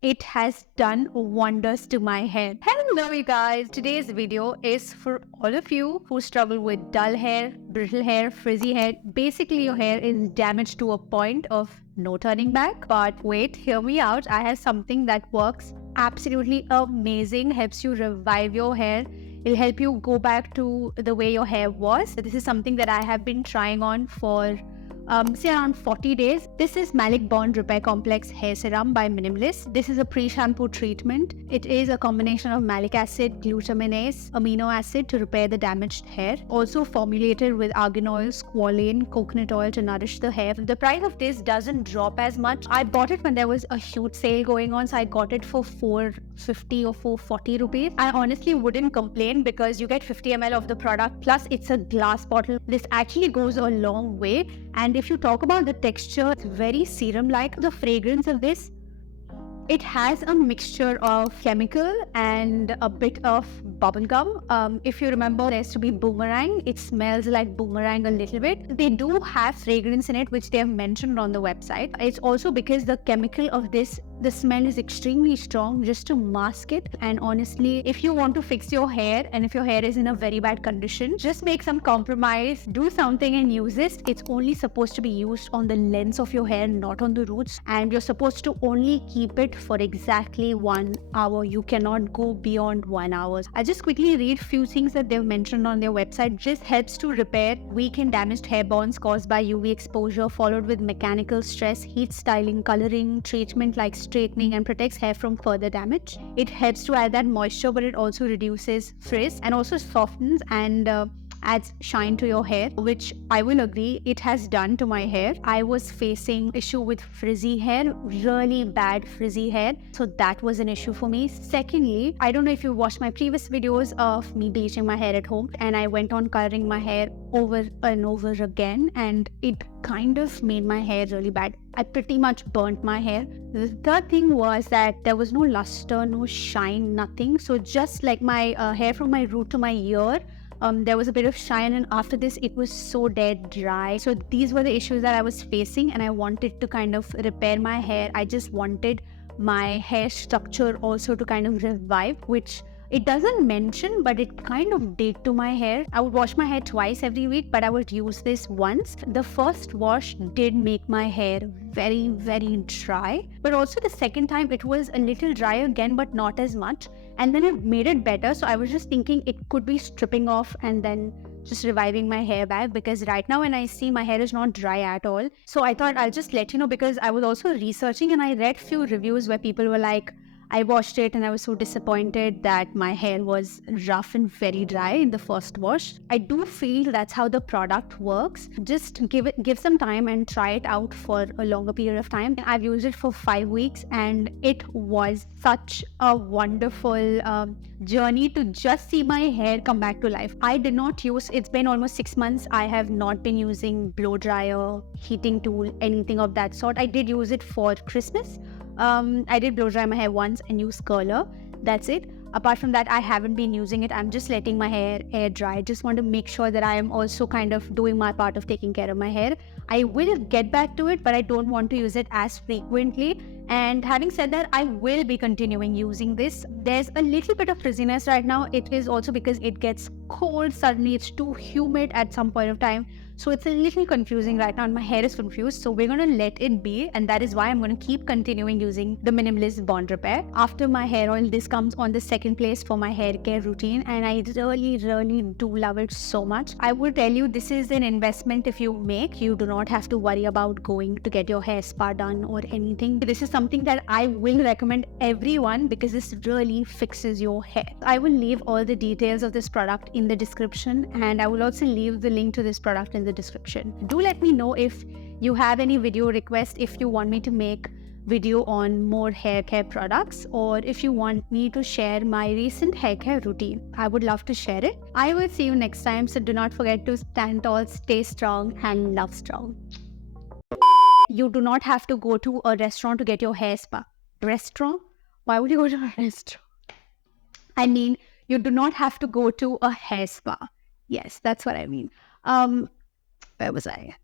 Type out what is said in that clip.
It has done wonders to my hair. Hello you guys, today's video is for all of you who struggle with dull hair, brittle hair, frizzy hair. Basically your hair is damaged to a point of no turning back. But wait, hear me out. I have something that works absolutely amazing, helps you revive your hair. It'll help you go back to the way your hair was. This is something that I have been trying on for say around 40 days. This is Malic Bond Repair Complex Hair Serum by Minimalist. This is a pre-shampoo treatment. It is a combination of malic acid, glutaminase, amino acid to repair the damaged hair. Also formulated with argan oil, squalane, coconut oil to nourish the hair. The price of this doesn't drop as much. I bought it when there was a huge sale going on, so I got it for 450 or 440 rupees. I honestly wouldn't complain because you get 50 ml of the product, plus it's a glass bottle. This actually goes a long way. And if you talk about the texture, it's very serum-like. The fragrance of this, it has a mixture of chemical and a bit of bubblegum. If you remember, there used to be boomerang. It smells like boomerang a little bit. They do have fragrance in it, which they have mentioned on the website. It's also because the chemical of this, the smell is extremely strong just to mask it. And honestly, if you want to fix your hair and if your hair is in a very bad condition, just make some compromise, do something and use this. It's only supposed to be used on the lengths of your hair, not on the roots. And you're supposed to only keep it for exactly 1 hour. You cannot go beyond 1 hour. I'll just quickly read few things that they've mentioned on their website. Just helps to repair weak and damaged hair bonds caused by UV exposure, followed with mechanical stress, heat styling, coloring, treatment like straightening, and protects hair from further damage. It helps to add that moisture, but it also reduces frizz and also softens and adds shine to your hair, which I will agree it has done to my hair. I was facing issue with frizzy hair, really bad frizzy hair, so that was an issue for me. Secondly, I don't know if you watched my previous videos of me bleaching my hair at home, and I went on coloring my hair over and over again, and it kind of made my hair really bad. I pretty much burnt my hair. The third thing was that there was no luster, no shine, nothing. So just like my hair from my root to my ear, there was a bit of shine, and after this it was so dead dry. So these were the issues that I was facing, and I wanted to kind of repair my hair. I just wanted my hair structure also to kind of revive, which it doesn't mention, but it kind of did to my hair. I would wash my hair twice every week, but I would use this once. The first wash did make my hair very, very dry, but also the second time it was a little dry again, but not as much. And then it made it better. So I was just thinking it could be stripping off and then just reviving my hair back, because right now when I see, my hair is not dry at all. So I thought I'll just let you know, because I was also researching and I read few reviews where people were like, I watched it and I was so disappointed that my hair was rough and very dry in the first wash. I do feel that's how the product works. Just give some time and try it out for a longer period of time. I've used it for 5 weeks and it was such a wonderful journey to just see my hair come back to life. I did not use, it's been almost 6 months. I have not been using blow dryer, heating tool, anything of that sort. I did use it for Christmas. I did blow dry my hair once and use curler. That's it. Apart from that, I haven't been using it. I'm just letting my hair air dry. Just want to make sure that I am also kind of doing my part of taking care of my hair. I will get back to it, but I don't want to use it as frequently. And having said that, I will be continuing using this. There's a little bit of frizziness right now. It is also because it gets cold suddenly. It's too humid at some point of time. So it's a little confusing right now and my hair is confused. So we're going to let it be. And that is why I'm going to keep continuing using the Minimalist Bond Repair. After my hair oil, this comes on the second place for my hair care routine. And I really, really do love it so much. I would tell you, this is an investment if you make. You do not have to worry about going to get your hair spa done or anything. This is something that I will recommend everyone because this really fixes your hair. I will leave all the details of this product in the description, and I will also leave the link to this product in the description. Do let me know if you have any video requests, if you want me to make video on more hair care products, or if you want me to share my recent hair care routine. I would love to share it. I will see you next time, so do not forget to stand tall, stay strong, and love strong. You do not have to go to a restaurant to get your hair spa. Restaurant? Why would you go to a restaurant? I mean, you do not have to go to a hair spa. Yes, that's what I mean. Where was I?